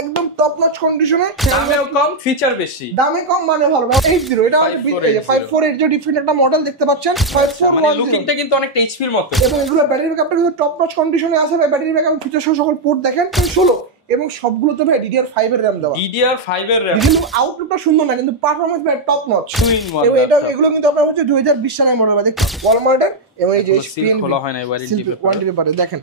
একদম top notch কন্ডিশনে, দামেও কম ফিচার বেশি, দামে কম মানে ভালো। 80 এটা 5480 ডিফারেন্ট একটা মডেল দেখতে পাচ্ছেন। 5410 মানে লুকিংটা কিন্তু অনেকটা এইচপি এর মতো, এবং এগুলো ব্যাটারি ব্যাকআপটা কিন্তু টপ নচ কন্ডিশনে আছে ভাই। ব্যাটারি ব্যাকআপ ফিচার সহ সকল পোর্ট দেখেন 16 এবং সবগুলো তো ভাই DDR5 এর RAM দেওয়া। DDR5 এর RAM, কিন্তু আউটলুকটা সুন্দর না, কিন্তু পারফরম্যান্স ভাই টপ নচ। এবং এটা এগুলো কিন্তু আপনার হচ্ছে 2020 সালের মডেল ভাই। দেখুন ওয়ালমার্টের এবং এই যে স্ক্রিন খোলা হয় না, ওয়ারেন্টি পেপারে দেখেন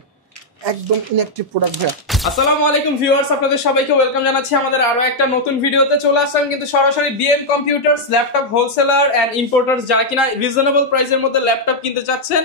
একদম ইনঅ্যাকটিভ প্রোডাক্ট ভাই। আসসালামু আলাইকুম ভিউয়ার্স, আপনাদের সবাইকে ওয়েলকাম জানাচ্ছি আমাদের আরো একটা নতুন ভিডিওতে। চলে আসলাম কিন্তু সরাসরি BM computers laptop wholesaler and importers, যারা কিনা রিজনেবল প্রাইসের মধ্যে ল্যাপটপ কিনতে চাচ্ছেন।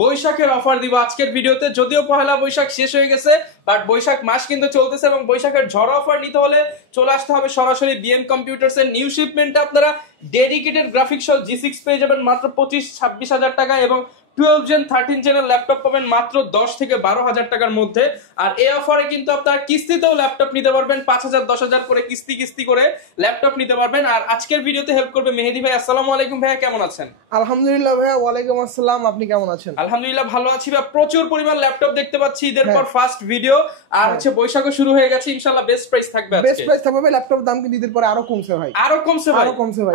বৈশাখের অফার দিব আজকের ভিডিওতে, যদিও পহেলা বৈশাখ শেষ হয়ে গেছে, বাট বৈশাখ মাস কিন্তু চলতেছে এবং বৈশাখের ঝড় অফার নিতে হলে চলে আসতে হবে সরাসরি বিএম কম্পিউটারস এর। নিউ শিপমেন্টে আপনারা ডেডিকেটেড গ্রাফিক্স সহ G6 পেয়ে যাবেন মাত্র 25-26 হাজার টাকা, এবং 12 জেন 13 জেনের ল্যাপটপ পাবেন মাত্র 10 থেকে 12 হাজার টাকার মধ্যে। আর এই অফারে কিন্তু আপনারা কিস্তিতেও ল্যাপটপ নিতে পারবেন, 5,000 10,000 করে কিস্তি করে ল্যাপটপ নিতে পারবেন। আর আজকের ভিডিওতে হেল্প করবে মেহেদি ভাই। আসসালামু আলাইকুম ভাইয়া, কেমন আছেন? আলহামদুলিল্লাহ ভাইয়া, ওয়ালাইকুম আসসালাম, আপনি কেমন আছেন? আলহামদুলিল্লাহ ভালো আছি ভাই। প্রচুর পরিমাণ ল্যাপটপ দেখতে পাচ্ছি, ঈদের পর ফার্স্ট ভিডিও, আর হচ্ছে বৈশাখও শুরু হয়ে গেছে। ইনশাআল্লাহ বেস্ট প্রাইস থাকবে আজকে। বেস্ট প্রাইস থাকবে ভাই। ল্যাপটপ দাম কিন্তু ঈদের পরে আরো কমছে ভাই, আরো কমছে ভাই।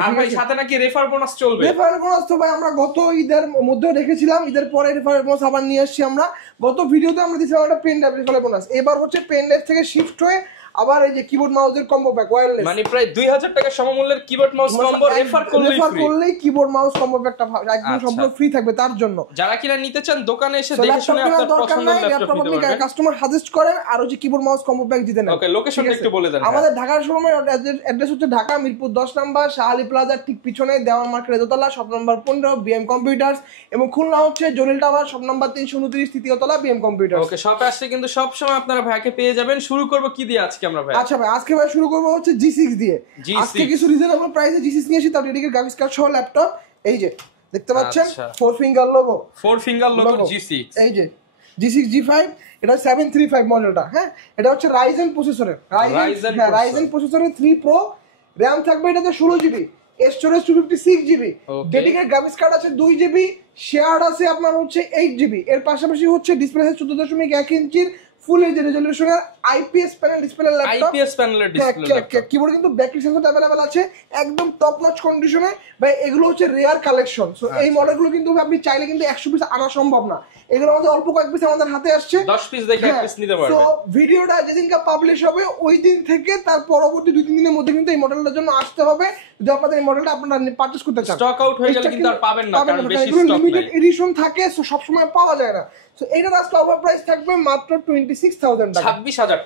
আর ভাই ঠিক আছে, সাথে নাকি রেফার বোনাস চলবে। রেফার বোনাস তো ভাই আমরা গত ঈদের মধ্যে রেখেছিলাম, ঈদের পরে রেফার বোনাস আবার নিয়ে আসছি আমরা। গত ভিডিওতে আমরা দিয়েছিলাম একটা পেন ড্রাইভ রেফার বোনাস, এবার হচ্ছে পেন ড্রাইভ থেকে শিফট হয়ে আবার এই যে কিবোর্ড মাউসের কম্বো প্যাক ওয়্যারলেস, মানে প্রায় 2000 টাকা সমমূল্যের কিবোর্ড মাউস কম্বো রেফার করলেই কিবোর্ড মাউস কম্বো প্যাকটা একদম সম্পূর্ণ ফ্রি থাকবে তার জন্য। যারা কিনা নিতে চান দোকানে এসে দেখে শুনে আপনার পছন্দের ল্যাপটপ নিতে পারবেন। কাস্টমার সাজেস্ট করেন আর হচ্ছে কিবোর্ড মাউস কম্বো প্যাক দিতে নেন। ওকে, লোকেশনটা একটু বলে দেন। আমাদের ঢাকার শোরুমের অ্যাড্রেস হচ্ছে ঢাকা মিরপুর 10 নাম্বার শাহালি প্লাজার ঠিক পিছনে দেওয়ান মার্কেট দোতলা, শপ নাম্বার 15 বিএম কম্পিউটারস, এবং খুলনা হচ্ছে জলিল টাওয়ার শপ নাম্বার 329 তৃতীয় তলা বিএম কম্পিউটারস। ওকে, শপে আসলে কিন্তু সব সময় আপনারা ভাইকে পেয়ে যাবেন। শুরু করব কি দিয়ে আজকে আমরা ভাই? আচ্ছা ভাই, আজকে ভাই শুরু করব হচ্ছে G6 দিয়ে। আজকে কিছু রিজনেবল প্রাইসে G6 নিয়ে এসেছি, তার ডেডিকেটেড গ্রাফিক্স কার্ড সহ ল্যাপটপ। এই যে দেখতে পাচ্ছেন 4 ফিঙ্গার লোগো, G6, এই যে G6 G5, এটা 735 মডেলটা। হ্যাঁ, এটা হচ্ছে রাইজেন প্রসেসরের, রাইজেন প্রসেসরের 3 প্রো, র‍্যাম থাকবে এটাতে 16GB, storage 256GB, dedicated graphics card আছে 2GB, শেয়ার্ড আছে আপনার হচ্ছে 8GB। এর পাশাপাশি হচ্ছে ডিসপ্লে আছে 14.1 ইঞ্চির ফুল এইচডি রেজোলিউশনের IPS panel display laptop. IPS প্যানেলের ডিসপ্লে, কিবোর্ড কিন্তু ব্যাটারি সেন্সর अवेलेबल আছে, একদম টপ নচ কন্ডিশনে ভাই। এগুলো হচ্ছে রেয়ার কালেকশন, সো এই মডেলগুলো কিন্তু আপনি চাইলে কিন্তু 100 পিস আনা সম্ভব না। এগুলো আমাদের অল্প কয়েক পিস আমাদের হাতে আসছে, 10 পিস দেখে এক পিস নিতে পারবেন। তো ভিডিওটা যেদিনকা পাবলিশ হবে ওই দিন থেকে তার পরবর্তী 2-3 দিনের মধ্যে কিন্তু এই মডেলটার জন্য আসতে হবে। যদি আপনাদের এই মডেলটা আপনারা পারচেজ করতে চান, স্টক আউট হয়ে গেলে কিন্তু আর পাবেন না, কারণ বেশি স্টক নাই, লিমিটেড এডিশন থাকে, সো সব সময় পাওয়া যায় না। সো এইটার আজকে অফার প্রাইস থাকবে মাত্র 26,000 টাকা,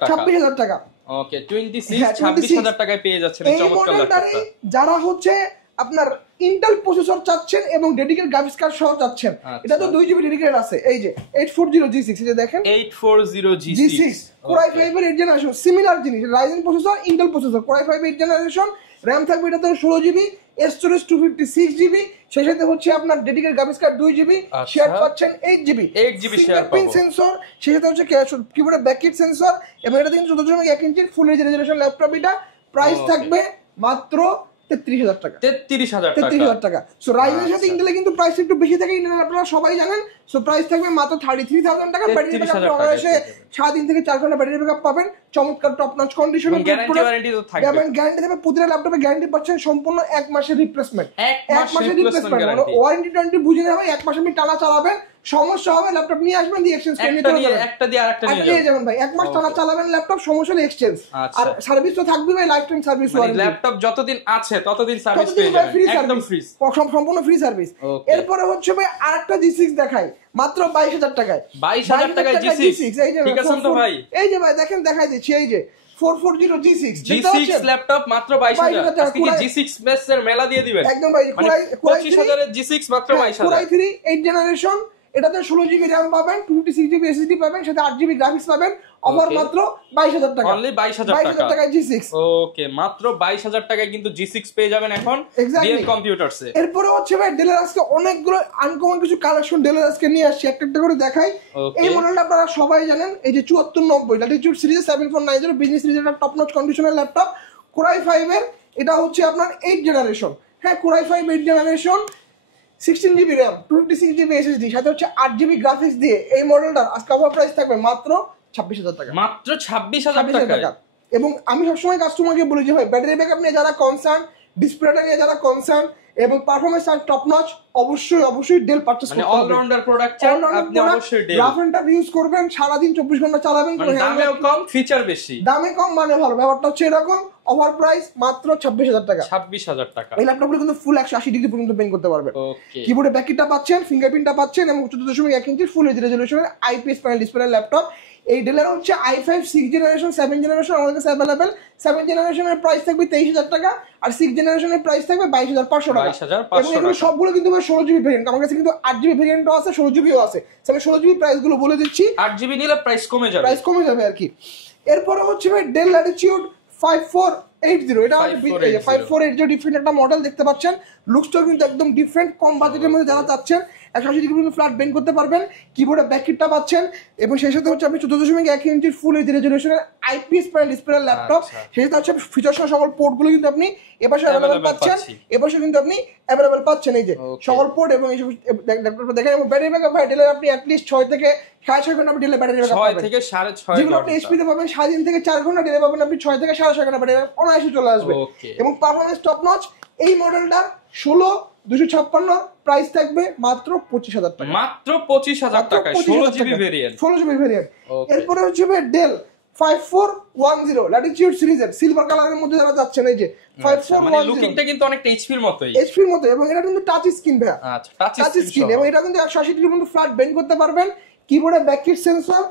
26,000 টাকা। ওকে, 26,000 টাকায় পেয়ে যাচ্ছেন এই চমৎকার ল্যাপটপটা। যারা হচ্ছে আপনার ইন্টেল প্রসেসর চাচ্ছেন এবং ডেডিকেটেড গ্রাফিক্স কার্ড সহ চাচ্ছেন, এটা তো 2GB ডেডিকেটেড আছে। এই যে 840 G6, এই যে দেখেন 840 G6 Core i5 এর 8 জেনারেশন, সিমিলার জিনিস, Ryzen processor Intel processor, Core i5 8 generation, RAM থাকবে এটাতে 16GB, স্টোরেজ 256GB, সেই সাথে হচ্ছে আপনার dedicated graphics card 2GB, share পাচ্ছেন 8GB শেয়ার পাবেন, সেন্সর, সেই সাথে হচ্ছে কিবোর্ডের ব্যাককিট সেন্সর, এবং এটা কিন্তু 14.1 ইঞ্চির ফুল এইচডি রেজোলিউশন ল্যাপটপ। এটা প্রাইস থাকবে মাত্র 33,000 টাকা, 33,000 টাকা। সো রাইজেনের সাথে ইন্টেলে কিন্তু প্রাইস একটু বেশি থাকে, ইন্টেল আপনারা সবাই জানেন। সো প্রাইস থাকবে মাত্র 33,000 টাকা। ব্যাটারি ব্যাকআপ অনায়াসে 7 দিন থেকে 4 ঘন্টা ব্যাটারি ব্যাকআপ পাবেন, চমৎকার টপ নচ কন্ডিশনে। গ্যারান্টি তো থাকবে, গ্যারান্টি দেবে প্রতিটা ল্যাপটপে, গ্যারান্টি পাচ্ছেন সম্পূর্ণ 1 মাসের রিপ্লেসমেন্ট, 1 মাসের রিপ্লেসমেন্ট, ওয়ারেন্টি টোয়ারেন্টি বুঝে নেবে। 1 মাস আপনি টানা চালাবেন, সমস্যা হবে ল্যাপটপ নিয়ে আসবেন, দিয়ে এক্সচেঞ্জ করে নিতে পারবেন, একটা দিয়ে আরেকটা নিয়ে যাবেন ভাই। 1 মাস টানা চালাবেন ল্যাপটপ, সমস্যা নেই এক্সচেঞ্জ। আর সার্ভিস তো থাকবে ভাই, life time service warranty. Laptop যতদিন আছে ততদিন সার্ভিস পেয়ে যাবেন, একদম ফ্রি, সম্পূর্ণ ফ্রি সার্ভিস। এরপরে হচ্ছে ভাই আরেকটা G6 দেখাই, মাত্র 22,000 টাকায়, 22,000 টাকায় G6। ঠিক আছে তো ভাই, এই যে ভাই দেখেন, দেখাই দিচ্ছি, এই যে 440 G6 ল্যাপটপ মাত্র 22,000। আজকে কি G6 এর মেলা দিয়ে দিবেন? একদম ভাই, 25,000 এর G6 মাত্র 22,000। Core i3 8 জেনারেশন, এটাতে 16GB RAM পাবেন, 256GB SSD পাবেন, সাথে 8GB গ্রাফিক্স পাবেন। অফার মাত্র 22,000 টাকা, অনলি 22,000 টাকায় G6। ওকে, মাত্র 22,000 টাকায় কিন্তু G6 পেয়ে যাবেন এখন বিএম কম্পিউটারস এ। এরপরে হচ্ছে ভাই ডেলের আজকে অনেকগুলো আনকমন কিছু কালেকশন ডেলের আজকে নিয়ে আসছি, একটা একটা করে দেখাই। এই মডেলটা আপনারা সবাই জানেন, এই যে 7490 ল্যাটিটিউড সিরিজ 7490 বিজনেস সিরিজের একটা টপ নচ কন্ডিশনের ল্যাপটপ, Core i5 এর। এটা হচ্ছে আপনার 8 জেনারেশন, হ্যাঁ Core i5 8 generation, 16GB RAM, 256GB SSD, সাথে হচ্ছে 8GB গ্রাফিক্স দিয়ে এই মডেলটার আজকে অফার প্রাইস থাকবে মাত্র 26,000 টাকা, মাত্র 26,000 টাকা। এবং আমি সবসময় কাস্টমারকে বলি যে ভাই ব্যাটারি ব্যাকআপ নিয়ে যারা কনসার্ন, ডিসপ্লেটা নিয়ে যারা কনসার্ন এবং পারফরম্যান্স আর টপ নচ, অবশ্যই ডেল পারচেজ করতে হবে। অলরাউন্ডার প্রোডাক্ট চান আপনি অবশ্যই Dell. Rough and tough use করবেন, সারা দিন 24 ঘন্টা চালাবেন, দামেও কম ফিচার বেশি। দামে কম মানে ভালো, ব্যাপারটা হচ্ছে এরকম। অফার প্রাইস মাত্র 26,000 টাকা। 26,000 টাকা। এই ল্যাপটপগুলো কিন্তু ফুল 180 ডিগ্রি পর্যন্ত বেন্ড করতে পারবেন। ওকে। কিবোর্ডে ব্যাককিটটা পাচ্ছেন, ফিঙ্গারপ্রিন্টটা পাচ্ছেন এবং 14.1 ইঞ্চি ফুল এইচডি রেজোলিউশনের আইপিএস প্যানেল ডিসপ্লে ল্যাপটপ। এই ডেলের হচ্ছে i5 6 জেনারেশন 7 জেনারেশন আমাদের কাছে अवेलेबल। 7 জেনারেশনের প্রাইস থাকবে 23,000 টাকা আর 6 জেনারেশনের প্রাইস থাকবে 22,500 টাকা। এবং এগুলো সবগুলো কিন্তু 16GB ভেরিয়েন্ট, আমার কাছে কিন্তু 8GB ভেরিয়েন্টও আছে, 16GBও আছে। তাহলে 16GB প্রাইসগুলো বলে দিচ্ছি। 8GB নিলে প্রাইস কমে যাবে আর কি। এরপরে হচ্ছে ভাই ডেল ল্যাটিটিউড 5480, এটা 5480 ডিফারেন্ট একটা মডেল দেখতে পাচ্ছেন। লুকসটাও কিন্তু একদম ডিফারেন্ট, কম বাজেটের মধ্যে যারা চাচ্ছেন 180 ডিগ্রি পর্যন্ত ফ্ল্যাট বেন্ড করতে পারবেন। কিবোর্ডে ব্যাককিটটা পাচ্ছেন এবং সেই সাথে হচ্ছে আপনি 14.1 ইঞ্চির ফুল এইচডি রেজোলিউশনের আইপিএস প্যানেল ডিসপ্লে ল্যাপটপ। সেই সাথে হচ্ছে ফিচার সহ সকল পোর্টগুলো কিন্তু আপনি এপাশে अवेलेबल পাচ্ছেন, এপাশে কিন্তু আপনি अवेलेबल পাচ্ছেন। এই যে সকল পোর্ট এবং এই সব ল্যাপটপটা দেখেন। এবং ব্যাটারি ব্যাকআপ ভাই ডেলের আপনি অ্যাট লিস্ট 6 থেকে 6.5 ঘন্টা আপনি ডেলে ব্যাটারি ব্যাকআপ পাবেন। 6 থেকে 6.5 যেগুলো আপনি এইচপি তে পাবেন 3.5 থেকে 4 ঘন্টা, ডেলে পাবেন আপনি 6 থেকে 6.5 ঘন্টা ব্যাটারি ব্যাকআপ অনায়াসে চলে আসবে। এবং পারফরম্যান্স টপ নচ। এই মডেলটা 16256 প্রাইস থাকবে মাত্র 25,000 টাকা। মাত্র 25,000 টাকা 16GB ভেরিয়েন্ট। এরপরে হচ্ছে ডেল 5410 ল্যাটিটিউড সিরিজের সিলভার কালারের মধ্যে যারা যাচ্ছেন, এই যে 5410 মানে লুকিংটা কিন্তু অনেকটা এইচপির মতোই, এবং এটা কিন্তু টাচ স্ক্রিন ভাই। আচ্ছা, টাচ স্ক্রিন এবং এটা কিন্তু 180 ডিগ্রি পর্যন্ত ফ্ল্যাট বেন্ড করতে পারবেন। কিবোর্ডে ব্যাককিট সেন্সর,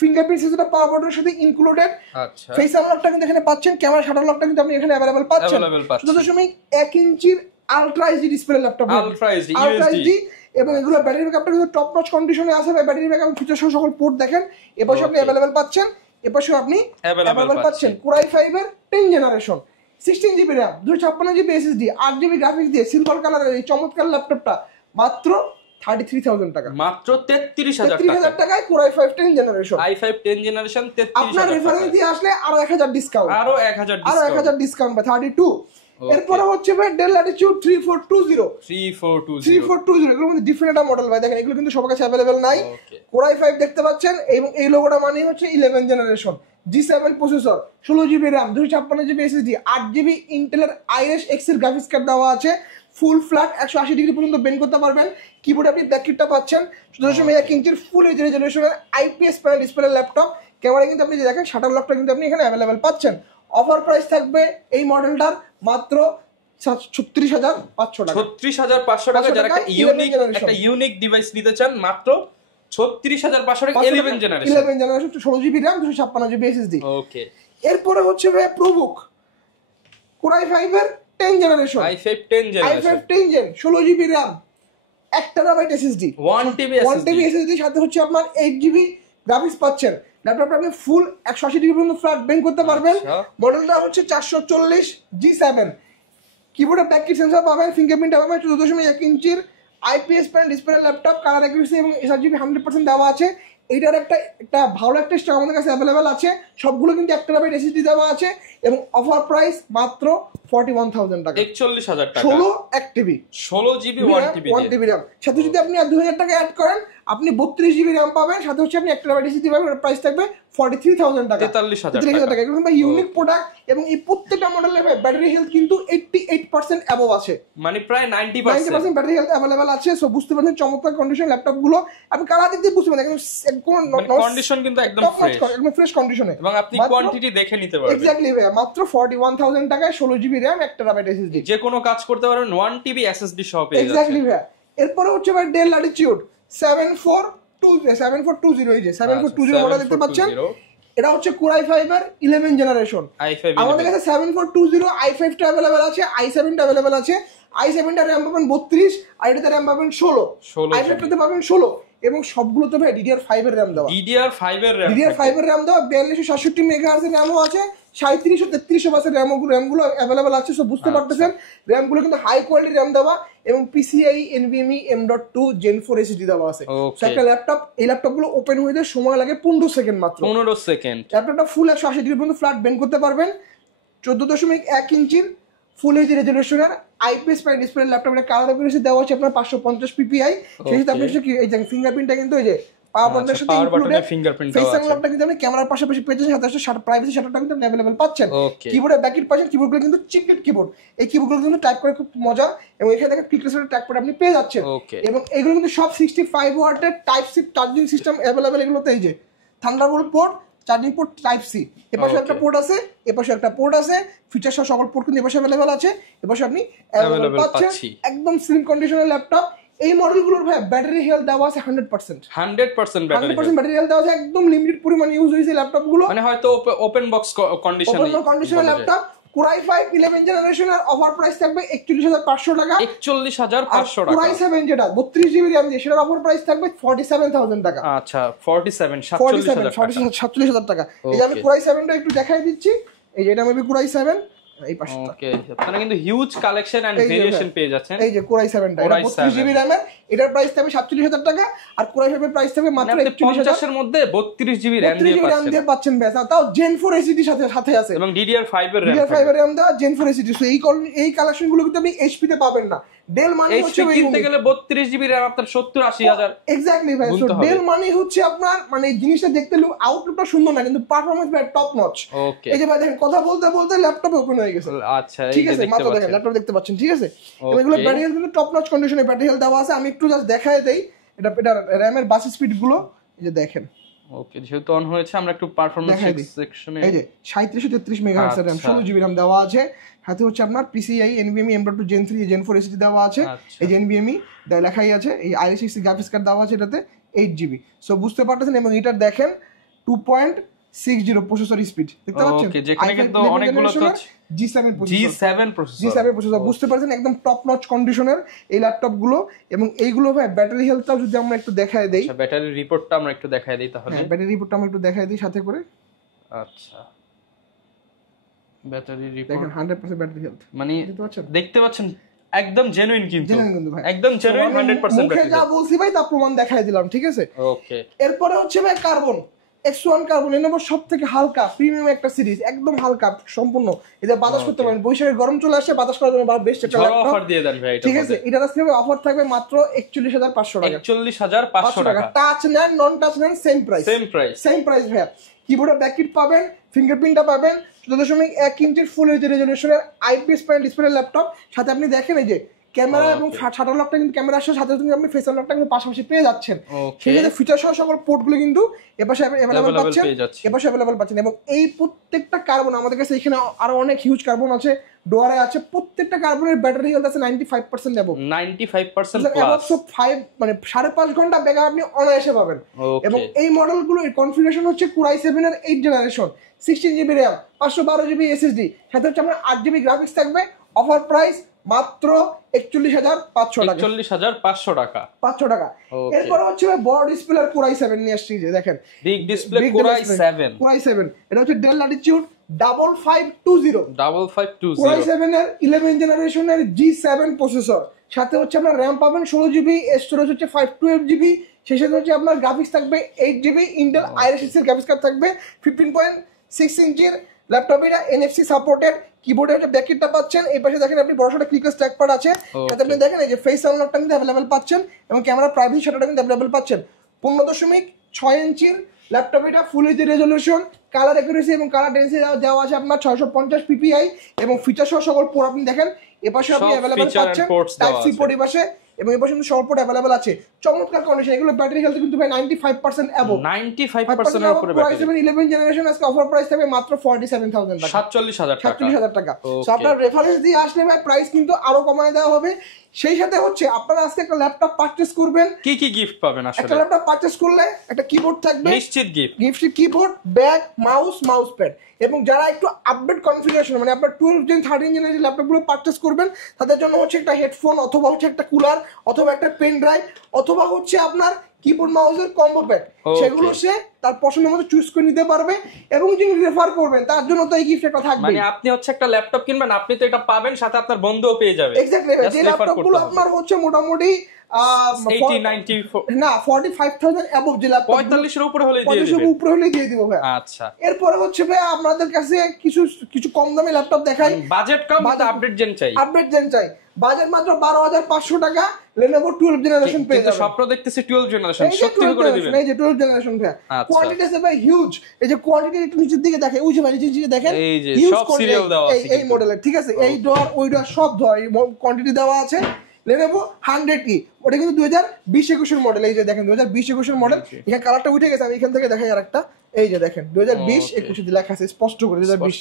ফিঙ্গারপ্রিন্ট সেন্সরটা পাওয়ার বোর্ডের সাথে ইনক্লুডেড। আচ্ছা, ফেস আনলকটা কিন্তু এখানে পাচ্ছেন, ক্যামেরা শাটার লকটা কিন্তু আপনি এখানে अवेलेबल পাচ্ছেন। 14.1 ইঞ্চির ultra HD display laptop, ultra HD এবং এগুলো ব্যাটারি ব্যাকআপটা কিন্তু টপ নচ কন্ডিশনে আছে। ব্যাটারি ব্যাকআপ ফিচার সহ সকল পোর্ট দেখেন। এপাশে আপনি अवेलेबल পাচ্ছেন, এপাশে আপনি अवेलेबल পাচ্ছেন Core i5 এর 10 generation 16GB RAM 256GB SSD 8GB graphics দিয়ে সিলভার কালারের এই চমৎকার ল্যাপটপটা মাত্র 33,000 টাকা। মাত্র 33,000 টাকায় Core i5 10 generation, i5 10 generation 33,000 আপনার রেফারেন্স দিয়ে আসলে আরো 1000 ডিসকাউন্ট, আরো 1000 ডিসকাউন্ট বা 32। এরপরে হচ্ছে ভাই ডেল ল্যাটিটিউড 3420 এগুলোর মধ্যে ডিফারেন্ট একটা মডেল ভাই দেখেন। এগুলো কিন্তু সবার কাছে अवेलेबल নাই। Core i5 দেখতে পাচ্ছেন এবং এই লোগোটা মানে হচ্ছে 11 generation G7 processor, 16GB RAM 256GB SSD 8GB ইন্টেলের Iris X এর গ্রাফিক্স কার্ড দেওয়া আছে। ফুল ফ্ল্যাট 180 ডিগ্রি পর্যন্ত বেন্ড করতে পারবেন। কিবোর্ডে আপনি ব্যাককিটটা পাচ্ছেন, 14.1 ইঞ্চির ফুল এইচডি রেজোলিউশনের IPS panel display laptop. Camera কিন্তু আপনি দেখেন শাটার লকটা কিন্তু আপনি এখানে अवेलेबल পাচ্ছেন। অফার প্রাইস থাকবে এই মডেলটার মাত্র 36,500 টাকা। 36,500 টাকা। যারা একটা ইউনিক ডিভাইস নিতে চান মাত্র 36,500 টাকা 11 generation 16GB RAM 256GB SSD। ওকে। এরপরে হচ্ছে ভাই প্রোবুক Core i5 এর 10 generation, i5 10 gen 16GB RAM 1TB SSD 1TB SSD সাথে হচ্ছে আপনার 8GB গ্রাফিক্স পাচ্ছেন। ল্যাপটপটা আপনি ফুল 180 ডিগ্রি পর্যন্ত ফ্ল্যাট বেন্ড করতে পারবেন। মডেলটা হচ্ছে 440 G7। কিবোর্ডে ব্যাককিট সেন্সর পাবেন, ফিঙ্গারপ্রিন্ট পাবেন, 14.1 ইঞ্চির IPS panel display laptop, colour accuracy এবং sRGB 100% দেওয়া আছে। এইটার একটা ভালো একটা স্টক আমাদের কাছে अवेलेबल আছে। সবগুলো কিন্তু 1TB SSD দেওয়া আছে এবং অফার প্রাইস মাত্র 41,000 টাকা, 41,000 টাকা। 16GB 1TB RAM সাথে যদি আপনি 2,000 টাকা অ্যাড করেন আপনি 32GB RAM পাবেন, সাথে হচ্ছে আপনি 1TB SSD পাবেন। প্রাইস থাকবে 43,000 টাকা, 43,000 টাকা। এগুলো ইউনিক প্রোডাক্ট এবং এই প্রত্যেকটা মডেলের ব্যাটারি হেলথ কিন্তু 88% অ্যাবভ আছে, মানে প্রায় 90% ব্যাটারি হেলথ अवेलेबल আছে। সো বুঝতে পারছেন চমৎকার কন্ডিশন ল্যাপটপ গুলো। আপনি কালার দিক দিয়ে বুঝতে পারবেন একদম কন্ডিশন কিন্তু একদম ফ্রেশ কন্ডিশনে এবং আপনি কোয়ান্টিটি দেখে নিতে পারবেন। এক্স্যাক্টলি ভাই, মাত্র 41,000 টাকায় 16GB RAM 1TB SSD, যে কোনো কাজ করতে পারবেন 1TB SSD সহ পেয়ে যাচ্ছেন। এক্স্যাক্টলি ভাই। এরপরে হচ্ছে ভাই ডেল ল্যাটিটিউড 7420 এই যে 7420 মডেল দেখতে পাচ্ছেন। এটা হচ্ছে Core i5 এর 11 জেনারেশন। আমাদের কাছে 7420 i5 টা अवेलेबल আছে, i7 টা अवेलेबल আছে। i7 টা RAM পাবেন 32 আর এটাতে RAM পাবেন 16, i5 টাতে পাবেন 16 এবং সবগুলো তো ভাই DDR5 এর RAM দেওয়া, DDR5 এর RAM দেওয়া। 4267 মেগাহার্জ এর RAM আছে, 37 ও 33 বাসের RAM গুলো अवेलेबल আছে। সব বুঝতে পারতেছেন RAM গুলো কিন্তু হাই কোয়ালিটি RAM দেওয়া এবং PCIe NVMe M.2 Gen 4 SSD দেওয়া আছে। একটা ল্যাপটপ, এই ল্যাপটপ গুলো ওপেন হইতে সময় লাগে 15 সেকেন্ড মাত্র, 15 সেকেন্ড। ল্যাপটপটা ফুল 180 ডিগ্রি পর্যন্ত ফ্ল্যাট বেন্ড করতে পারবেন। 14.1 ইঞ্চির ফুল এইচডি রেজোলিউশনের আইপিএস প্যানেল ডিসপ্লে ল্যাপটপের কালার অ্যাকুরেসি দেওয়া আছে আপনার 550 PPI। সেই সাথে আপনি এই যে ফিঙ্গারপ্রিন্টটা কিন্তু এই যে পাওয়ার বাটনের সাথে বাটনের ফিঙ্গারপ্রিন্ট ফেস আনলকটা কিন্তু আপনি ক্যামেরার পাশাপাশি পেয়েছেন, সাথে প্রাইভেসি শাটারটা কিন্তু अवेलेबल পাচ্ছেন। কিবোর্ডে ব্যাকেট পাচ্ছেন, কিবোর্ডগুলো কিন্তু চিকলেট কিবোর্ড, এই কিবোর্ডগুলো কিন্তু টাইপ করে খুব মজা, এবং এখানে দেখেন ক্লিকলেসের ট্যাগ প্যাড আপনি পেয়ে যাচ্ছেন। এবং এগুলো কিন্তু সব 65 ওয়াটের type C charging system available. এগুলোতে এই যে thunderbolt port, charging port type C, এপাশে একটা পোর্ট আছে, এপাশে একটা পোর্ট আছে, ফিচার সহ সকল পোর্ট কিন্তু এপাশে अवेलेबल আছে, এপাশে আপনি अवेलेबल পাচ্ছেন। একদম স্লিম কন্ডিশনের ল্যাপটপ। এই মডেলগুলোর ভাই ব্যাটারি হেলথ দেওয়া আছে 100%। 100% ব্যাটারি হেলথ দেওয়া আছে, একদম লিমিটেড পরিমাণ ইউজ হয়েছে ল্যাপটপগুলো, মানে হয়তো ওপেন বক্স কন্ডিশনে ল্যাপটপ। Core i5 11 জেনারেশন এর অফার প্রাইস থাকবে 41500 টাকা। 41500 টাকা। Core i7 যেটা 32 জিবি RAM দিয়ে, সেটার অফার প্রাইস থাকবে 47000 টাকা। আচ্ছা 47000 টাকা। এই যে আমি Core i7 টা একটু দেখাই দিচ্ছি, এই যে এটা মেবি Core i7 এই পাশটা। ওকে, আপনারা কিন্তু হিউজ কালেকশন এন্ড ভেরিয়েশন পেয়ে যাচ্ছেন। এই যে Core i7 টা, এটা 32 জিবি RAM এর, এটার প্রাইস থাকবে 47000 টাকা। আর Core i5 এর প্রাইস থাকবে মাত্র 41000 এর মধ্যে 32 জিবি RAM দিয়ে পাচ্ছেন বেশ। তাও Gen 4 SSD সাথে আছে, এবং DDR5 এর RAM দেওয়া Gen 4 SSD। সো এই কালেকশন গুলো কিন্তু আপনি HP তে পাবেন না। ডেল মানে হচ্ছে কিনতে গেলে 32 জিবি RAM আপনার 70-80 এক্স্যাক্টলি ভাই। সো ডেল মানে হচ্ছে আপনার মানে জিনিসটা দেখতে আউটলুকটা সুন্দর না, কিন্তু পারফরম্যান্স ভাই টপ নচ। এই যে ভাই দেখেন কথা বলতে বলতে ল্যাপটপ ওপেন হয়ে গেছে। আচ্ছা ঠিক আছে, মাত্র দেখেন ল্যাপটপ দেখতে পাচ্ছেন, ঠিক আছে। এবং এগুলো ব্যাটারি হেলথ কিন্তু টপ নচ কন্ডিশনে ব্যাটারি হেলথ দেওয়া আছে। আমি একটু জাস্ট দেখায় দেই এটা RAM এর বাস স্পিড গুলো, এই যে দেখেন। ওকে, যেহেতু অন হয়েছে আমরা একটু পারফরম্যান্স সেকশনে, এই যে 3733 মেগাহার্টজ RAM, 16 জিবি RAM দেওয়া আছে। সাথে হচ্ছে আপনার PCIe NVMe M.2 Gen 3 Gen 4 SSD দেওয়া আছে। এই যে NVMe লেখাই আছে, এই i6 গ্রাফিক্স কার্ড দেওয়া আছে এটাতে 8 জিবি। সো বুঝতে পারতেছেন। এবং এটা দেখেন 2.60 প্রসেসর স্পিড দেখতে পাচ্ছেন। ওকে, যেখানে কিন্তু অনেকগুলো তো G7 প্রসেসর বুঝতে পারছেন, একদম টপ নচ কন্ডিশনের এই ল্যাপটপ গুলো। এবং এইগুলো ভাই ব্যাটারি হেলথটাও যদি আমরা একটু দেখায় দেই, আচ্ছা ব্যাটারি রিপোর্টটা আমরা একটু দেখায় দেই তাহলে। ব্যাটারি রিপোর্টটা আমরা একটু দেখায় দেই সাথে করে। আচ্ছা ব্যাটারি রিপোর্ট দেখেন 100% ব্যাটারি হেলথ, মানে দেখতে পাচ্ছেন একদম জেনুইন, কিন্তু ভাই একদম জেনুইন 100% ব্যাটারি। যা বলছি ভাই তা প্রমাণ দেখায় দিলাম, ঠিক আছে। ওকে, এরপরে হচ্ছে ভাই কার্বন X1 কার্বন এনবো, সবথেকে হালকা প্রিমিয়াম একটা সিরিজ, একদম হালকা সম্পূর্ণ। এটা বাতাস করতে পারেন, বৈশাখে গরম চলে আসে, বাতাস করার জন্য বেস্ট একটা ল্যাপটপ। অফার দিয়ে দেন ভাই এটা, ঠিক আছে। এটার আজকে অফার থাকবে মাত্র 41500 টাকা। 41500 টাকা। টাচ নেন নন টাচ নেন সেম প্রাইস ভাই। কিবোর্ডে ব্যাককিট পাবেন, ফিঙ্গারপ্রিন্টটা পাবেন, 14.1 ইঞ্চির ফুল এইচডি রেজোলিউশনের IPS প্যানেল ডিসপ্লে ল্যাপটপ। সাথে আপনি দেখেন এই যে ক্যামেরা এবং শাটার লকটা কিন্তু ক্যামেরার সাথে আপনি ফেস আনলকটা কিন্তু পাশাপাশি পেয়ে যাচ্ছেন। সেই সাথে ফিচার সহ সকল পোর্টগুলো কিন্তু এপাশে अवेलेबल পাচ্ছেন, এপাশে अवेलेबल পাচ্ছেন। এবং এই প্রত্যেকটা কার্বন আমাদের কাছে এখানে আরো অনেক হিউজ কার্বন আছে, ডোয়ারে আছে। প্রত্যেকটা কার্বনের ব্যাটারি হেলথ আছে 95% এবং 95% প্লাস, 5 মানে 5.5 ঘন্টা ব্যাকআপ আপনি অনায়াসে পাবেন। এবং এই মডেলগুলো এর কনফিগারেশন হচ্ছে Core i7 এর 8 generation, 16 GB RAM, 512 GB SSD, সাথে হচ্ছে আপনার 8 জিবি গ্রাফিক্স থাকবে। অফার প্রাইস মাত্র 41500 টাকা। 41500 টাকা। 500 টাকা। এরপর হচ্ছে বড় ডিসপ্লে Core i7 নিয়ে আসছি, যে দেখেন বিগ ডিসপ্লে Core i7। এটা হচ্ছে Dell Latitude 5520। Core i7 এর 11 জেনারেশনের G7 প্রসেসর, সাথে হচ্ছে আপনার RAM পাবেন 16 জিবি, স্টোরেজ হচ্ছে 512 জিবি, সেই সাথে হচ্ছে আপনার গ্রাফিক্স থাকবে 8 জিবি, Intel Iris এর গ্রাফিক্স কার্ড থাকবে, 15.6 ইঞ্চির ল্যাপটপ। এটা NFC সাপোর্টেড, কিবোর্ডে হচ্ছে ব্যাককিটটা পাচ্ছেন। এই পাশে দেখেন আপনি বড় একটা ক্লিকার ট্র্যাক প্যাড আছে, সাথে আপনি দেখেন এই যে ফেস আনলকটা কিন্তু अवेलेबल পাচ্ছেন, এবং ক্যামেরা প্রাইভেসি শাটারটা কিন্তু अवेलेबल পাচ্ছেন। 15.6 ইঞ্চির ল্যাপটপ, এটা full HD resolution, colour accuracy এবং কালার ডেন্সিটি দেওয়া আছে আপনার 650 PPI, এবং ফিচার সহ সকল পোর্ট আপনি দেখেন এপাশে আপনি अवेलेबल পাচ্ছেন। টাইপ সি পোর্ট এপাশে, এবং এপাশে কিন্তু সব পোর্ট अवेलेबल আছে। চমৎকার কন্ডিশন। এগুলো ব্যাটারি হেলথ কিন্তু ভাই 95% অ্যাবভ, 95% এর উপরে ব্যাটারি। Core i7 11 জেনারেশন আজকে অফার প্রাইস থাকবে মাত্র 47000 টাকা, 47000 টাকা। সো আপনার রেফারেন্স দিয়ে আসলে ভাই প্রাইস কিন্তু আরো কমায় দেওয়া হবে। সেই সাথে হচ্ছে আপনারা আজকে একটা ল্যাপটপ পারচেজ করবেন, কি গিফট পাবেন? আসলে একটা ল্যাপটপ পারচেজ করলে একটা কিবোর্ড থাকবে, নিশ্চিত gift, keyboard, bag, mouse pad. এবং যারা একটু আপডেট কনফিগারেশন মানে আপনার 12 জেন 13 জেনের যে ল্যাপটপগুলো পারচেজ করবেন, তাদের জন্য হচ্ছে একটা হেডফোন, অথবা হচ্ছে একটা কুলার, অথবা একটা পেন ড্রাইভ, অথবা হচ্ছে আপনার কিবোর্ড মাউসের কম্বো প্যাড, সেগুলো সে তার পছন্দের মতো চুজ করে নিতে পারবে। এবং যিনি রেফার করবেন তার জন্য তো এই গিফটটা থাকবে। মানে আপনি হচ্ছে একটা ল্যাপটপ কিনবেন, আপনি তো এটা পাবেন, সাথে আপনার বন্ধুও পেয়ে যাবে। এক্স্যাক্টলি। যে ল্যাপটপগুলো আপনার হচ্ছে মোটামুটি 45,000 অ্যাবভ, যে ল্যাপটপ 45 এর উপরে হলে দিয়ে দিব ভাই। আচ্ছা, এরপরে হচ্ছে ভাই আপনাদের কাছে কিছু কম দামি ল্যাপটপ দেখাই, বাজেট কম, আপডেট জেন চাই। বাজেট মাত্র 12,500 টাকা Lenovo 12 জেনারেশন পেয়ে যাবেন। স্বপ্ন দেখতেছি 12 জেনারেশন সত্যি করে দিবেন। এই যে 12 জেনারেশন ভাই, কোয়ান্টিটি আছে ভাই হিউজ। এই যে কোয়ান্টিটি একটু নিচের দিকে দেখেন, ওই যে ভাই নিচের দিকে দেখেন হিউজ সব সিরিয়াল দেওয়া আছে এই মডেলের, ঠিক আছে? এই ডোর ওই ডোর সব ধর কোয়ান্টিটি দেওয়া আছে। Lenovo 100E, ওটা কিন্তু 2020-21 এর মডেল। এই যে দেখেন 2020-21 এর মডেল, এখানে কালারটা উঠে গেছে, আমি এখান থেকে দেখাই আরেকটা। এই যে দেখেন 2020-21 লেখা আছে স্পষ্ট করে 2020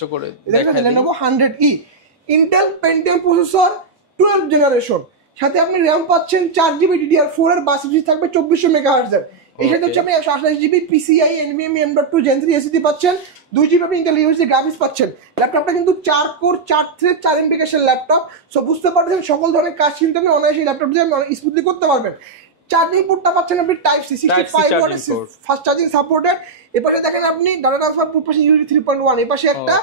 দেখেন Lenovo 100E, Intel Pentium processor 12 generation, সাথে আপনি RAM পাচ্ছেন 4GB DDR4 এর, বাস থাকবে 2400 মেগাহার্টজ এর। এই সাথে হচ্ছে আপনি 128GB PCIe NVMe M.2 Gen 3 SSD পাচ্ছেন, 2GB আপনি Intel USD গ্রাফিক্স পাচ্ছেন। ল্যাপটপটা কিন্তু 4 কোর 4 থ্রেড 4 MB ক্যাশের ল্যাপটপ। সো বুঝতে পারছেন সকল ধরনের কাজ কিন্তু আপনি অনায়াসে ল্যাপটপ দিয়ে স্মুথলি করতে পারবেন। চার্জিং পোর্টটা পাচ্ছেন আপনি টাইপ সি 65 ওয়াটের ফাস্ট চার্জিং সাপোর্টেড। এপাশে দেখেন আপনি ডাটা ট্রান্সফার পোর্ট পাচ্ছেন USB 3.1, এপাশে একটা,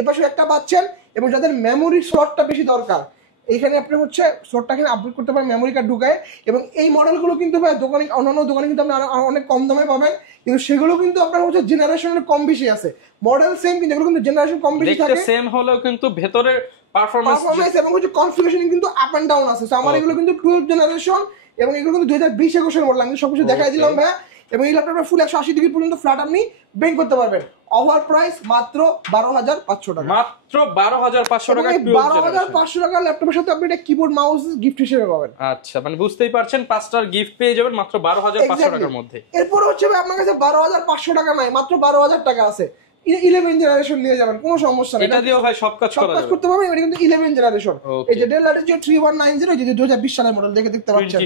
এপাশে একটা পাচ্ছেন। এবং যাদের মেমোরি স্লটটা বেশি দরকার, এইখানে আপনি হচ্ছে স্লটটা এখানে আপডেট করতে পারেন মেমোরি কার্ড ঢুকায়। এবং এই মডেলগুলো কিন্তু ভাই দোকানে, অন্যান্য দোকানে কিন্তু আপনি অনেক কম দামে পাবেন, কিন্তু সেগুলো কিন্তু আপনার হচ্ছে জেনারেশনের কম বেশি আছে। মডেল সেম কিন্তু এগুলো কিন্তু জেনারেশন কম বেশি থাকে, সেম হলেও কিন্তু ভেতরের পারফরম্যান্স এবং হচ্ছে কনফিগারেশন কিন্তু আপ এন্ড ডাউন আছে। সো আমার এগুলো কিন্তু 12 জেনারেশন এবং এগুলো কিন্তু 2020-21 এর মডেল। আমি সবকিছু দেখাই দিলাম ভাই। এবং এই ল্যাপটপটা ফুল 180 ডিগ্রি পর্যন্ত ফ্ল্যাট আপনি বেঙ্ক করতে পারবেন। অফার প্রাইস মাত্র 12,500 টাকা, মাত্র 12,500 টাকা। 12,500 টাকা ল্যাপটপের সাথে আপনি একটা কিবোর্ড মাউস গিফট হিসেবে পাবেন। আচ্ছা, মানে বুঝতেই পারছেন 5টার গিফট পেয়ে যাবেন মাত্র 12,500 টাকার মধ্যে। এরপর হচ্ছে আপনার কাছে 12,500 টাকা নাই, মাত্র 12,000 টাকা আছে, 11 জেনারেশন নিয়ে যাবেন, কোনো সমস্যা নেই। এটা দিয়েও ভাই সব কাজ করতে পারবেন। এটা কিন্তু 11 জেনারেশন। এই যে Dell Latitude 3190, যে 2020 সালের মডেল দেখতে পাচ্ছেন,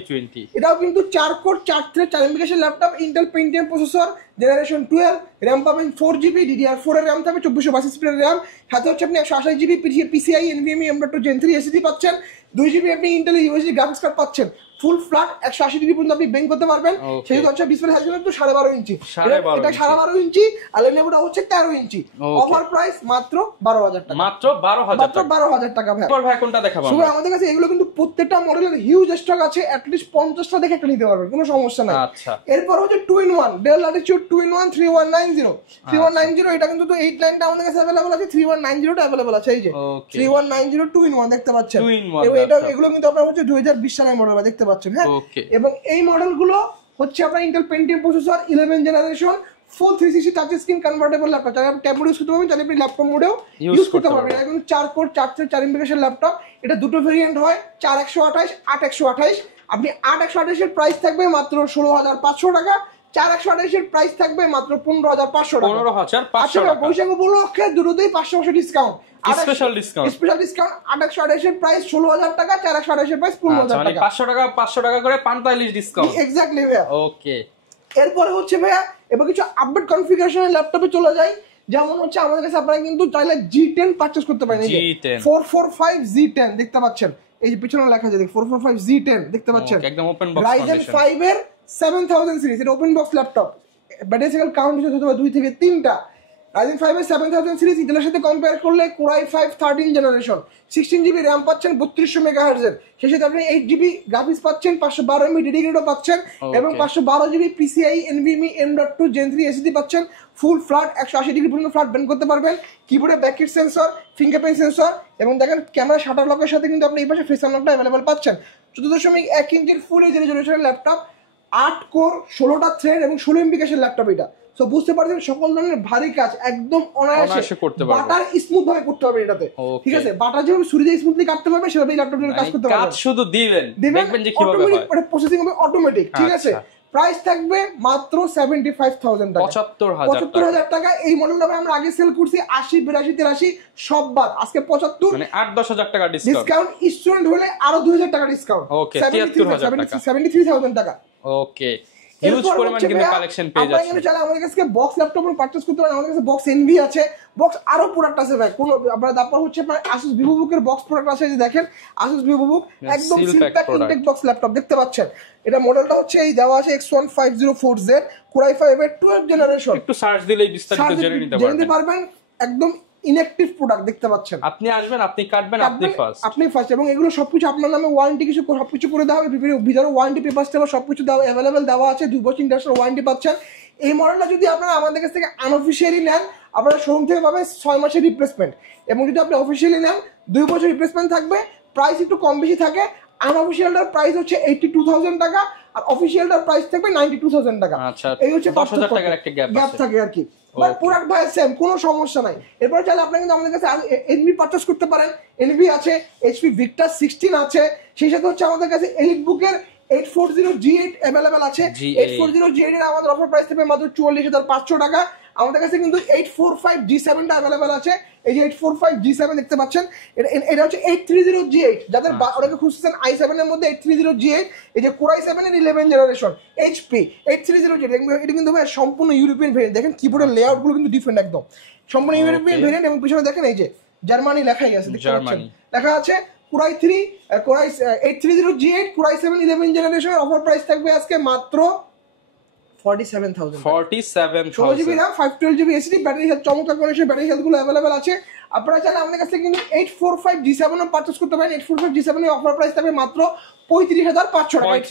এটাও কিন্তু 4 কোর 4 থ্রেড 4 MB ক্যাশের laptop, Intel Pentium processor generation 12, RAM পাবেন 4GB DDR4 এর RAM থাকবে, 2422 স্পিডের RAM, সাথে হচ্ছে আপনি 128GB PCIe NVMe M.2 Gen 3 SSD পাচ্ছেন, 2GB আপনি Intel USD গ্রাফিক্স কার্ড পাচ্ছেন। ফুল ফ্ল্যাট 180 ডিগ্রি পর্যন্ত আপনি বেঙ্ক করতে পারবেন। সেই হচ্ছে ডিসপ্লে সাইজ কিন্তু 12.5 ইঞ্চি, এটা 12.5 ইঞ্চি, আর Lenovoটা হচ্ছে 13 ইঞ্চি। অফার প্রাইস মাত্র 12,000 টাকা, মাত্র 12,000 টাকা। ভাই ভাই কোনটা দেখাবো? শুধু আমাদের কাছে এগুলো কিন্তু প্রত্যেকটা মডেলের হিউজ স্টক আছে, অ্যাট লিস্ট 50টা দেখে একটা নিতে পারবেন, কোনো সমস্যা নাই। আচ্ছা, এরপর হচ্ছে 2-in-1 Dell Latitude 2-in-1 3190, এটা কিন্তু তো 89টা আমাদের কাছে अवेलेबल আছে, 3190 টা अवेलेबल আছে। এই যে 3190 2-in-1 দেখতে পাচ্ছেন, এবং এটা এগুলো কিন্তু আপনারা হচ্ছে 2020 সালের মডেল দেখতে পাচ্ছেন। হ্যাঁ, এবং এই মডেলগুলো হচ্ছে আপনার Intel Pentium প্রসেসর 11 জেনারেশন, ফুল 360 টাচ স্ক্রিন কনভার্টেবল ল্যাপটপ, চাইলে আপনি ট্যাব মোড ইউজ করতে পারবেন, চাইলে আপনি ল্যাপটপ মোডেও ইউজ করতে পারবেন। এটা কিন্তু 4 কোর 4 থ্রেড 4 MB ক্যাশের ল্যাপটপ। এটা দুটো ভেরিয়েন্ট হয়, 4128, 8128। আপনি 8128 এর প্রাইস থাকবে মাত্র 16,500 টাকা, 4128 এর প্রাইস থাকবে মাত্র 15,500 টাকা। 15,500 টাকা। বৈশাখ উপলক্ষে দুটোতেই 500 ডিসকাউন্ট, স্পেশাল ডিসকাউন্ট। 8128 এর প্রাইস 16,000 টাকা, 4128 এর প্রাইস 15,000 টাকা, 500 টাকা করে 45 ডিসকাউন্ট। এক্স্যাক্টলি ভাইয়া। ওকে, এরপরে হচ্ছে ভাইয়া এবার কিছু আপডেট কনফিগারেশনের ল্যাপটপে চলে যায়। যেমন হচ্ছে আমাদের কাছে আপনারা কিন্তু চাইলে G10 পারচেজ করতে পারেন। এই যে 445Z10 দেখতে পাচ্ছেন, এই যে পিছনে লেখা আছে 445Z10 দেখতে পাচ্ছেন, একদম ওপেন বক্স Ryzen 5 এর 7000 সিরিজ, এটা open box laptop, battery cycle count হচ্ছে 2 থেকে 3টা। Ryzen 5 এর 7000 সিরিজ ইন্টেলের সাথে কম্পেয়ার করলে Core i5 13 generation, 16GB RAM পাচ্ছেন 3200 মেগাহার্টজ এর, সেই সাথে আপনি 8GB গ্রাফিক্স পাচ্ছেন, 512 MB ডেডিকেটেড পাচ্ছেন, এবং 512GB PCIe NVMe M.2 Gen 3 SSD পাচ্ছেন। ফুল ফ্ল্যাট 180 ডিগ্রি পর্যন্ত ফ্ল্যাট বেন্ড করতে পারবেন। কিবোর্ডে ব্যাকলাইট সেন্সর, ফিঙ্গারপ্রিন্ট সেন্সর, এবং দেখেন ক্যামেরা শাটার লকের সাথে কিন্তু আপনি এই পাশে ফেস আনলকটা अवेलेबल পাচ্ছেন। 14.1 ইঞ্চির ফুল এইচ জেনারেশনের ল্যাপটপ, 8 কোর 16টা থ্রেড এবং 16 MB ক্যাশের ল্যাপটপ। এটা সো বুঝতে পারছেন সকল ধরনের ভারী কাজ একদম অনায়াসে করতে পারবেন, বাটার স্মুথ ভাবে করতে পারবেন এটাতে। ঠিক আছে, বাটার যেভাবে ছুরি দিয়ে স্মুথলি কাটতে পারবে সেভাবেই ল্যাপটপের কাজ করতে পারবেন। কাজ শুধু দিবেন, দেখবেন যে কিভাবে হয়, অটোমেটিক প্রসেসিং হবে অটোমেটিক। ঠিক আছে, প্রাইস থাকবে মাত্র 75,000 টাকা, 75,000 টাকা। এই মডেলটা আমরা আগে সেল করছি 80, 82, 83 সব বাদ, আজকে 75, মানে 8-10,000 টাকা ডিসকাউন্ট। স্টুডেন্ট হলে আরো 2,000 টাকা ডিসকাউন্ট, 73,000 টাকা। ওকে, হিউজ পরিমাণ কিন্তু কালেকশন পেয়ে যাচ্ছে। আপনারা চাইলে আমাদের কাছে বক্স ল্যাপটপ পারচেজ করতে পারেন। আমাদের কাছে বক্স এনভি আছে, বক্স আরো প্রোডাক্ট আছে ভাই। কোন আপনারা তারপর হচ্ছে আপনার Asus VivoBook এর বক্স প্রোডাক্ট আছে, এই যে দেখেন Asus VivoBook একদম সিলপ্যাক ইনটেক বক্স ল্যাপটপ দেখতে পাচ্ছেন। এটা মডেলটা হচ্ছে এই দেওয়া আছে X1504Z Core i5 এর 12 জেনারেশন। একটু সার্চ দিলেই বিস্তারিত জেনে নিতে পারবেন। একদম ইনঅ্যাকটিভ প্রোডাক্ট দেখতে পাচ্ছেন। আপনি আসবেন, আপনি কাটবেন, আপনি ফার্স্ট, এবং এগুলো সবকিছু আপনার নামে ওয়ারেন্টি কিছু সবকিছু করে দেওয়া হবে। ভিতরে ওয়ারেন্টি পেপারস দেওয়া সবকিছু অ্যাভেলেবেল দেওয়া আছে, 2 বছর ইন্টারন্যাশনাল ওয়ারেন্টি পাচ্ছেন। এই মডেলটা যদি আপনারা আমাদের কাছ থেকে আনঅফিশিয়ালি নেন, আপনারা শোরুম থেকে পাবেন 6 মাসের রিপ্লেসমেন্ট, এবং যদি আপনি অফিশিয়ালি নেন 2 বছর রিপ্লেসমেন্ট থাকবে, প্রাইস একটু কম বেশি থাকে। আনঅফিশিয়ালটার প্রাইস হচ্ছে 82,000 টাকা, আর অফিশিয়ালটার প্রাইস থাকবে 92,000 টাকা। এই হচ্ছে 10,000 টাকার একটা গ্যাপ থাকে আর কি। বাট প্রোডাক্ট ভাই সেম, কোনো সমস্যা নাই। এরপর চাইলে আপনি কিন্তু আমাদের কাছে এনভি পারচেজ করতে পারেন। এনভি আছে, এইচপি ভিক্টার 16 আছে, সেই সাথে হচ্ছে আমাদের কাছে এলিট বুকের 840G8 অ্যাভেলেবেল আছে। 840G8 এর আমাদের অফার প্রাইস থাকবে মাত্র 44,500 টাকা। আমাদের কাছে কিন্তু 845G7 টা অ্যাভেলেবেল আছে। এই যে 845G7 দেখতে পাচ্ছেন, এটা হচ্ছে 830G8, যাদের অনেকে খুঁজছেন i7 এর মধ্যে 830G8, এই যে Core i7 এর 11 জেনারেশন HP 830G8, এটা কিন্তু ভাই সম্পূর্ণ ইউরোপিয়ান ভেরিয়েন্ট। দেখেন কিবোর্ডের লেআউট গুলো কিন্তু ডিফারেন্ট একদম, সম্পূর্ণ ইউরোপিয়ান ভেরিয়েন্ট। এবং পিছনে দেখেন এই যে জার্মানি লেখাই আছে, দেখতে পাচ্ছেন লেখা আছে Core i3 Core i830G8 Core i7 11 generation. Offer price থাকবে আজকে মাত্র 47,000। 47,000 GB RAM, 512GB SSD, battery health চমৎকার কন্ডিশন, ব্যাটারি হেলথ গুলো अवेलेबल আছে। আপনারা চাইলে আমাদের কাছে কিন্তু 845G7 ও পারচেজ করতে পারেন। 845G7 এর অফার প্রাইস থাকবে মাত্র 35,500 টাকা।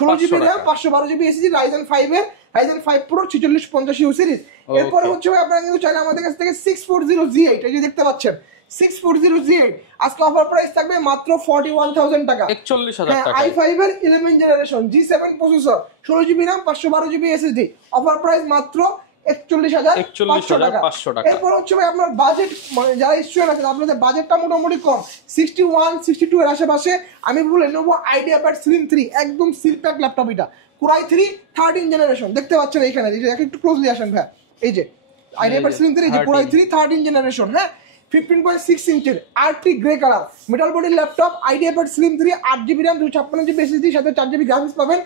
16GB RAM, 512GB SSD, Ryzen 5 এর Ryzen 5 Pro 4650U সিরিজ। এরপর হচ্ছে আপনারা কিন্তু চাইলে আমাদের কাছ থেকে 640G8, এই যে দেখতে পাচ্ছেন 640G8 আজকে অফার প্রাইস থাকবে মাত্র 41,000 টাকা, 41,000 টাকা। i5 এর 11 generation G7 processor, 16GB RAM, 512GB SSD, offer price মাত্র 41,500 টাকা। এরপর হচ্ছে ভাই আপনার বাজেট, মানে যারা স্টুডেন্ট আছেন আপনাদের বাজেটটা মোটামুটি কম, 61 62 এর আশেপাশে, আমি বলে Lenovo IdeaPad Slim 3 একদম সিল প্যাক ল্যাপটপ। এটা Core i3 13 জেনারেশন, দেখতে পাচ্ছেন এইখানে, এই যে একটু ক্লোজলি আসেন ভাই, এই যে IdeaPad Slim 3, এই যে Core i3 13 জেনারেশন, হ্যাঁ 15.6 ইঞ্চের আরটি গ্রে কালার মেটাল বডির laptop, IdeaPad Slim 3, 8GB RAM, 256GB SSD, সাথে 4GB গ্রাফিক্স পাবেন,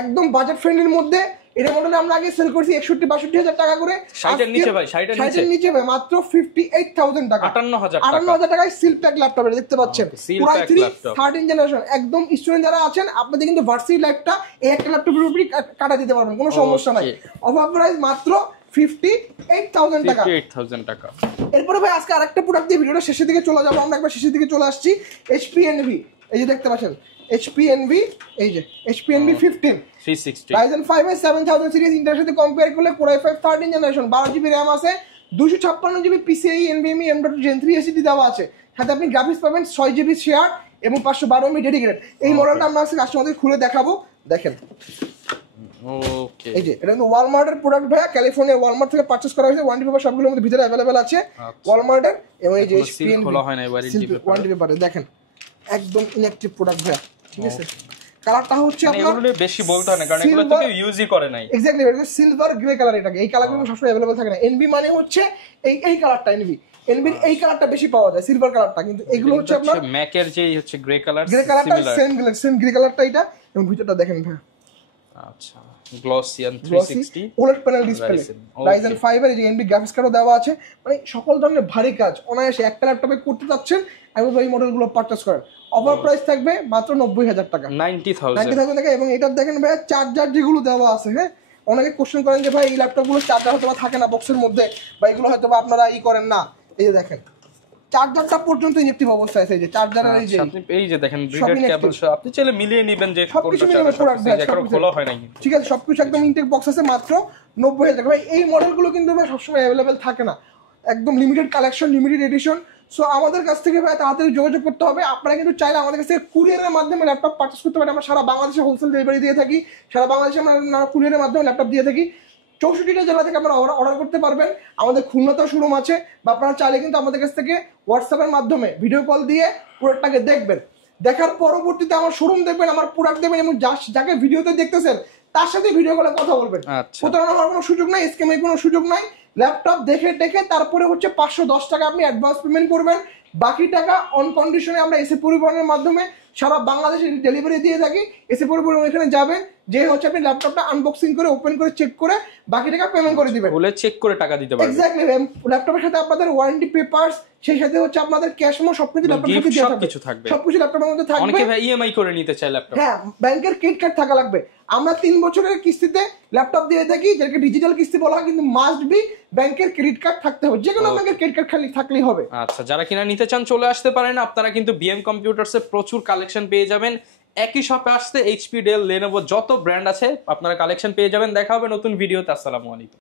একদম বাজেট ফ্রেন্ডলির মধ্যে। এটা মডেল আমরা আগে সেল করছি 61-62 টাকা করে, 60 এর নিচে ভাই, 60 এর নিচে ভাই মাত্র 58,000 টাকা, 58,000 টাকায় সিল প্যাক ল্যাপটপ এটা দেখতে পাচ্ছেন। Core i3 13 জেনারেশন, একদম স্টুডেন্ট যারা আছেন আপনাদের কিন্তু ভার্সিটি লাইফটা এই একটা ল্যাপটপের উপরই কাটা দিতে পারবেন, কোনো সমস্যা নাই। অফার প্রাইস মাত্র 58,000 টাকা। এরপরে ভাই আজকে আরেকটা প্রোডাক্ট দিয়ে ভিডিওটা শেষের দিকে চলে যাবো, আমরা একবার শেষের দিকে চলে আসছি। HP Envy, এই যে দেখতে পাচ্ছেন HP Envy, এই যে HP Envy 15 360 Ryzen 5 এর 7000 সিরিজ, ইন্টারের সাথে কম্পেয়ার করলে Core i5 13 generation, 12GB RAM আছে, 256GB PCIe NVMe M.2 Gen 3 SSD দেওয়া আছে, সাথে আপনি গ্রাফিক্স পাবেন 6GB শেয়ার এবং 512MB ডেডিকেটেড। এই মডেলটা আমরা আজকে কাস্টমারদের খুলে দেখাবো, দেখেন। ওকে, এই যে এটা কিন্তু ওয়ালমার্টের প্রোডাক্ট ভাই, ক্যালিফোর্নিয়া ওয়ালমার্ট থেকে পারচেজ করা হয়েছে। ওয়ারেন্টি পেপার সবগুলোর মধ্যে ভিতরে अवेलेबल আছে ওয়ালমার্টের, এবং এই যে সিল খোলা হয় না ওয়ারেন্টি পেপারে, দেখেন একদম ইনঅ্যাকটিভ প্রোডাক্ট ভাই, ঠিক আছে। কালারটা হচ্ছে আপনার এগুলো বেশি বলতে হয় না, কারণ এগুলো তো কেউ ইউজই করে নাই। এক্স্যাক্টলি, এটা সিলভার গ্রে কালার, এটাকে এই কালারগুলো সবসময় अवेलेबल থাকে না। এনবি মানে হচ্ছে এই কালারটা, এনবির এই কালারটা বেশি পাওয়া যায়, সিলভার কালারটা, কিন্তু এগুলো হচ্ছে আপনার ম্যাকের যেই হচ্ছে গ্রে কালারটা সেম গ্রে কালারটা এটা, এবং ভিতরটা দেখেন ভাই, আচ্ছা গ্লসিয়ান 360 OLED প্যানেল ডিসপ্লে, Ryzen 5 এর NVIDIA গ্রাফিক্স কার্ডও দেওয়া আছে, মানে সকল ধরনের ভারী কাজ অনায়াসে একটা ল্যাপটপে করতে যাচ্ছেন এবং এই মডেলগুলো পারচেজ করেন। অফার প্রাইস থাকবে মাত্র 90,000 টাকা, 90,000 টাকা। এবং এটা দেখেন ভাই চার্জার যেগুলো দেওয়া আছে, হ্যাঁ অনেকে কোশ্চেন করেন যে ভাই এই ল্যাপটপগুলো চার্জার হয়তো থাকে না বক্সের মধ্যে, বা এগুলো হয়তো আপনারা করেন না, এই যে দেখেন চার্জারটা পর্যন্ত ইনজেক্টিভ অবস্থায় আছে, এই যে চার্জারের এই যে দেখেন ব্রিডেড কেবল সহ আপনি চাইলে মিলিয়ে নেবেন, যে কোনটা চার্জার খোলা হয় না, ঠিক আছে সবকিছু একদম ইনটেক বক্স আছে, মাত্র 90,000 টাকা। ভাই এই মডেলগুলো কিন্তু ভাই সবসময় अवेलेबल থাকে না, একদম limited collection, limited edition. So আমাদের কাছ থেকে ভাই তাড়াতাড়ি যোগাযোগ করতে হবে। আপনারা কিন্তু চাইলে আমাদের কাছ থেকে কুরিয়ারের মাধ্যমে ল্যাপটপ পারচেজ করতে পারেন। আমরা সারা বাংলাদেশে হোলসেল ডেলিভারি দিয়ে থাকি, সারা বাংলাদেশে আমরা কুরিয়ারের মাধ্যমে ল্যাপটপ দিয়ে থাকি। 64টা জেলা থেকে আপনারা অর্ডার করতে পারবেন। আমাদের খুলনাতেও শোরুম আছে, বা আপনারা চাইলে কিন্তু আমাদের কাছ থেকে হোয়াটসঅ্যাপের মাধ্যমে ভিডিও কল দিয়ে প্রোডাক্টটাকে দেখবেন, দেখার পরবর্তীতে আমার শোরুম দেখবেন, আমার প্রোডাক্ট দেখবেন, এবং যাকে ভিডিওতে দেখতেছেন তার সাথে ভিডিও কলে কথা বলবেন। প্রতারণা হওয়ার কোনো সুযোগ নাই, স্ক্যামের কোনো সুযোগ নাই। ল্যাপটপ দেখে তারপরে হচ্ছে 510 টাকা আপনি অ্যাডভান্স পেমেন্ট করবেন, বাকি টাকা অন কন্ডিশনে আমরা এসে পরিবহনের মাধ্যমে সারা বাংলাদেশে ডেলিভারি দিয়ে থাকি। এসে পরিবহন এখানে যাবেন, যে হচ্ছে আপনি ল্যাপটপটা আনবক্সিং করে ওপেন করে চেক করে বাকি টাকা পেমেন্ট করে দিবেন, বলে চেক করে টাকা দিতে পারবেন। এক্স্যাক্টলি, ল্যাপটপের সাথে আপনাদের ওয়ারেন্টি পেপারস, সেই সাথে হচ্ছে আপনাদের ক্যাশ মো সবকিছু ল্যাপটপের সাথে দেওয়া থাকবে, সবকিছু ল্যাপটপের মধ্যে থাকবে। অনেকে ভাই ইএমআই করে নিতে চায় ল্যাপটপ, হ্যাঁ ব্যাংকের ক্রেডিট কার্ড থাকা লাগবে। আমরা 3 বছরের কিস্তিতে ল্যাপটপ দিয়ে থাকি, যেটাকে ডিজিটাল কিস্তি বলা হয়, কিন্তু মাস্ট বি ব্যাংকের ক্রেডিট কার্ড থাকতে হবে, যে কোনো ব্যাংকের ক্রেডিট কার্ড খালি থাকলেই হবে। আচ্ছা, যারা কিনা নিতে চান চলে আসতে পারেন। আপনারা কিন্তু বিএম কম্পিউটারসে প্রচুর কালেকশন পেয়ে যাবেন। একই শপে আসতে HP, ডেল, লেনোভো যত ব্র্যান্ড আছে আপনারা কালেকশন পেয়ে যাবেন। দেখা হবে নতুন ভিডিওতে। আসসালামু আলাইকুম।